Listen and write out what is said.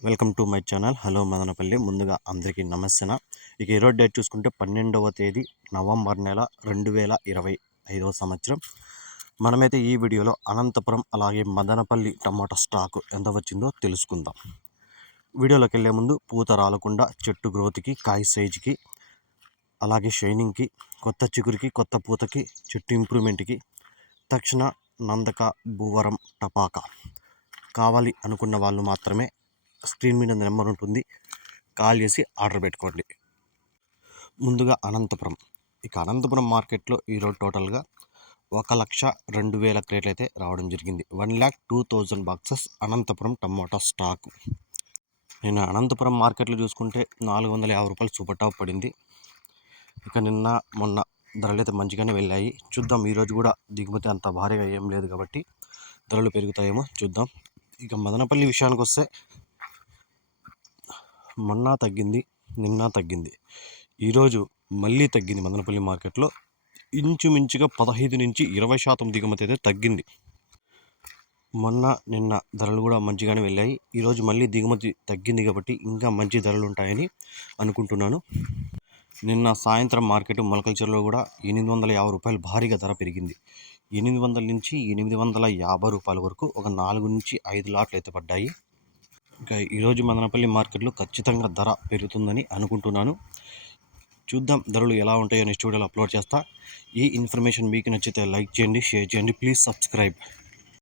Welcome to my channel. Hello Madanapalli. ముందుగా అందరికీ నమస్తే ఇక ఈరోజు డేట్ చూసుకుంటే పన్నెండవ తేదీ నవంబర్ నెల రెండు వేల ఇరవై ఐదవ సంవత్సరం. మనమైతే ఈ వీడియోలో అనంతపురం అలాగే మదనపల్లి టమాటా స్టాక్ ఎంత వచ్చిందో తెలుసుకుందాం. వీడియోలోకి వెళ్ళే ముందు పూత రాలకుండా చెట్టు గ్రోత్కి కాయ సైజుకి అలాగే షైనింగ్కి కొత్త చిగురికి కొత్త పూతకి చెట్టు ఇంప్రూవ్మెంట్కి తక్షణ నందక భూవరం టపాకా కావాలి అనుకున్న వాళ్ళు మాత్రమే స్క్రీన్ మీద నెంబర్ ఉంటుంది. కాల్ చేసి ఆర్డర్ పెట్టుకోండి. ముందుగా అనంతపురం. ఇక అనంతపురం మార్కెట్లో ఈరోజు టోటల్గా ఒక లక్ష రెండు వేల క్రేట్లు అయితే రావడం జరిగింది. One lakh two thousand boxes Anantapuram tomato stock. నేను అనంతపురం మార్కెట్లో చూసుకుంటే నాలుగు వందల యాభై రూపాయలు సూపర్ టాప్ పడింది. ఇక నిన్న మొన్న ధరలు అయితే మంచిగానే వెళ్ళాయి. చూద్దాం ఈరోజు కూడా దిగుమతి అంత భారీగా ఏం లేదు కాబట్టి ధరలు పెరుగుతాయేమో చూద్దాం. ఇక మదనపల్లి విషయానికి వస్తే మొన్న తగ్గింది నిన్న తగ్గింది. ఈరోజు మళ్ళీ తగ్గింది మదనపల్లి మార్కెట్లో. ఇంచుమించుగా పదహైదు నుంచి ఇరవై శాతం దిగుమతి అయితే తగ్గింది. మొన్న నిన్న ధరలు కూడా మంచిగానే వెళ్ళాయి. ఈరోజు మళ్ళీ దిగుమతి తగ్గింది కాబట్టి ఇంకా మంచి ధరలు ఉంటాయని అనుకుంటున్నాను. నిన్న సాయంత్రం మార్కెట్ మొలకల్చర్లో కూడా ఎనిమిది వందల యాభై రూపాయలు భారీగా ధర పెరిగింది. ఎనిమిది వందల నుంచి ఎనిమిది వందల యాభై రూపాయల వరకు ఒక నాలుగు నుంచి ఐదు లాట్లు అయితే పడ్డాయి. ఇంకా ఈరోజు మదనపల్లి మార్కెట్లో ఖచ్చితంగా ధర పెరుగుతుందని అనుకుంటున్నాను. చూద్దాం ధరలు ఎలా ఉంటాయో నెక్స్ట్ వీడియోలో అప్లోడ్ చేస్తా. ఈ ఇన్ఫర్మేషన్ మీకు నచ్చితే లైక్ చేయండి షేర్ చేయండి. Please subscribe.